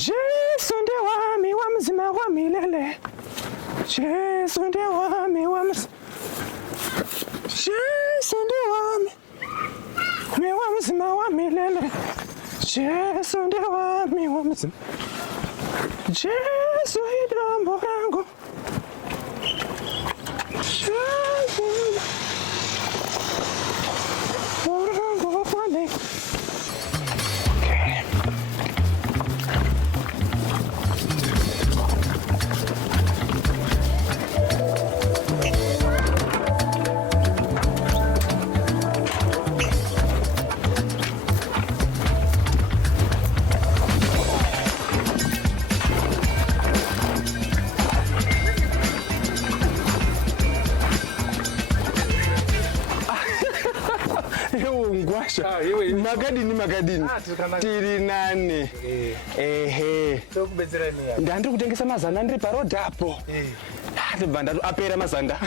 Jesu ndiye wami wamzima wa milele. Jesu ndiye wami wamzima. Jesu ndiye wami wamzima wa milele. Jesu ndiye wami wamzima. Jesu idombo langu. Jesu langu kwani. Magadini tiri nane. Ndandiri kutengesa mazanda ndiri parodhi apo. Ndibva apera mazanda.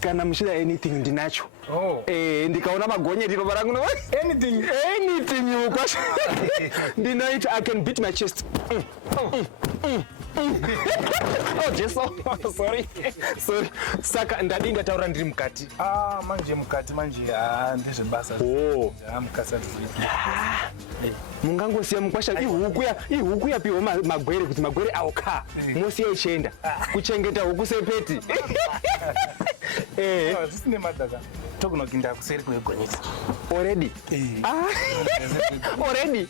Kana muchida anything ndinacho. Ndikaona magonyeti ropa rangu anything ukwasha. Ndinoita I can beat my chest. Oh Jesus, sorry. Saka ndadi ndataura ndiri mukati. Manje mukati manje ndezvebasa. Mukasa mungangosiya mukwasha ihuku yapiwa magwere kuti magwere auka mosiya ichienda kuchengeta huku sepeti. Zvisine madhaka tokunokinda kuseri kunegonyeti already. Already.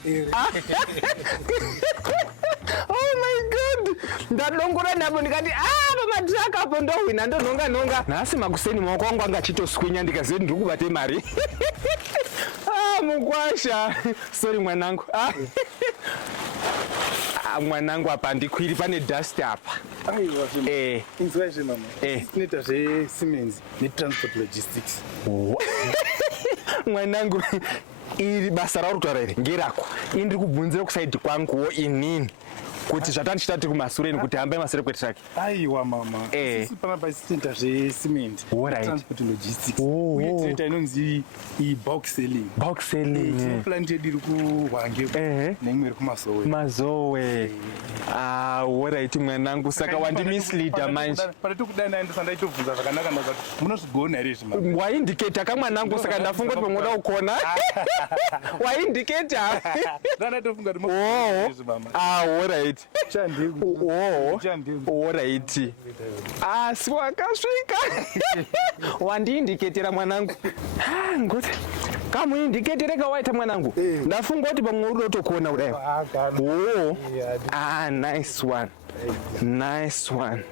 Oh my God, ndadongora napo ndikati pamatraka apo ndohwina ndononga nhasi makuseni maoko angu anga achitoswinya ndikaziva ndiri kubate mari. Mukwasha sorry mwanangu. Mwanangu apa ndikwiri pane dust apa. Inzwaizve mama tinoita zvesimens netransport logistics. Mwanangu iri basa rauri kutaura iri ngerako. Ndiri kubvunzira kusaidhi kwanguwo inini kuti zvatandichitati kumasureni kuti hambai masure kwetiraki. Aiwa mama sisi panapa tinoita zvesimend netransport logistics. Uye tinoita inonzi bulk selling. Plant yedu iri kuHwange neimwe iri kuMazowe. Alright mwanangu, saka wandimisleader manje. Pane tokudana ndosandaitobvunza zvakanaka ndakati munozvigona here izvi. Waindicate kamwanangu, saka ndafunga kuti pamwe unoda kukona. Waindicate. Ndatofunga kuti munozvigona izvi mama. Alright. Chandingu. Alright. Asi wakasvika. Wandiindiketera mwanangu. Ngoti kamuindiketere kawaita mwanangu. Ndafunga kuti pamwe uri kutokona kudai. Nice one.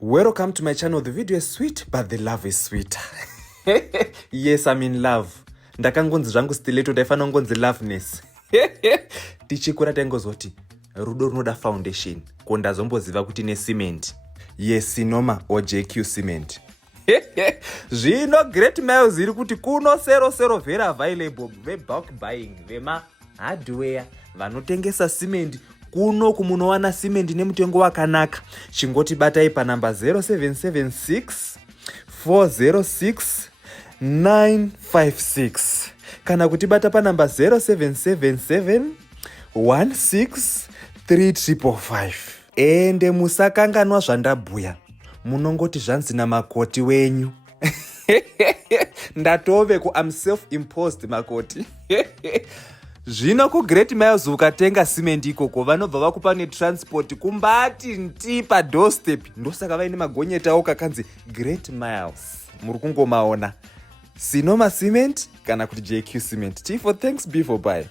Welcome to my channel. The video is sweet, but the love is sweeter. Yes, I'm in love. Ndakangonzi zvangu stiletto ndaifana ngonzi loveness. Tichikura taingozoti rudo runoda foundation. Ko ndazomboziva kuti ne cement. Yes, Sinoma or JQ cement. Zvino Great Miles iri kuti kuno sero vera available bulk buying vema hardware vanotengesa cement kuno kumunowana cement nemutengo wakanaka. Chingoti batai panamba 0776 406 956 kana kuti bata panamba 0777 16 3555. Ende musakanganwa zvandabhuya, munongoti zvanzi namakoti wenyu. Ndatove ku am self-imposed makoti. Zvino ku Great Miles ukatenga cement ikoko vanobva vakupa netransport kumbati nti padoorstep. Ndosaka vaine magonyeta awo kakanzi Great Miles. Muri kungomaona Sinoma cement kana kuti JQ cement. T for thanks, B for bye.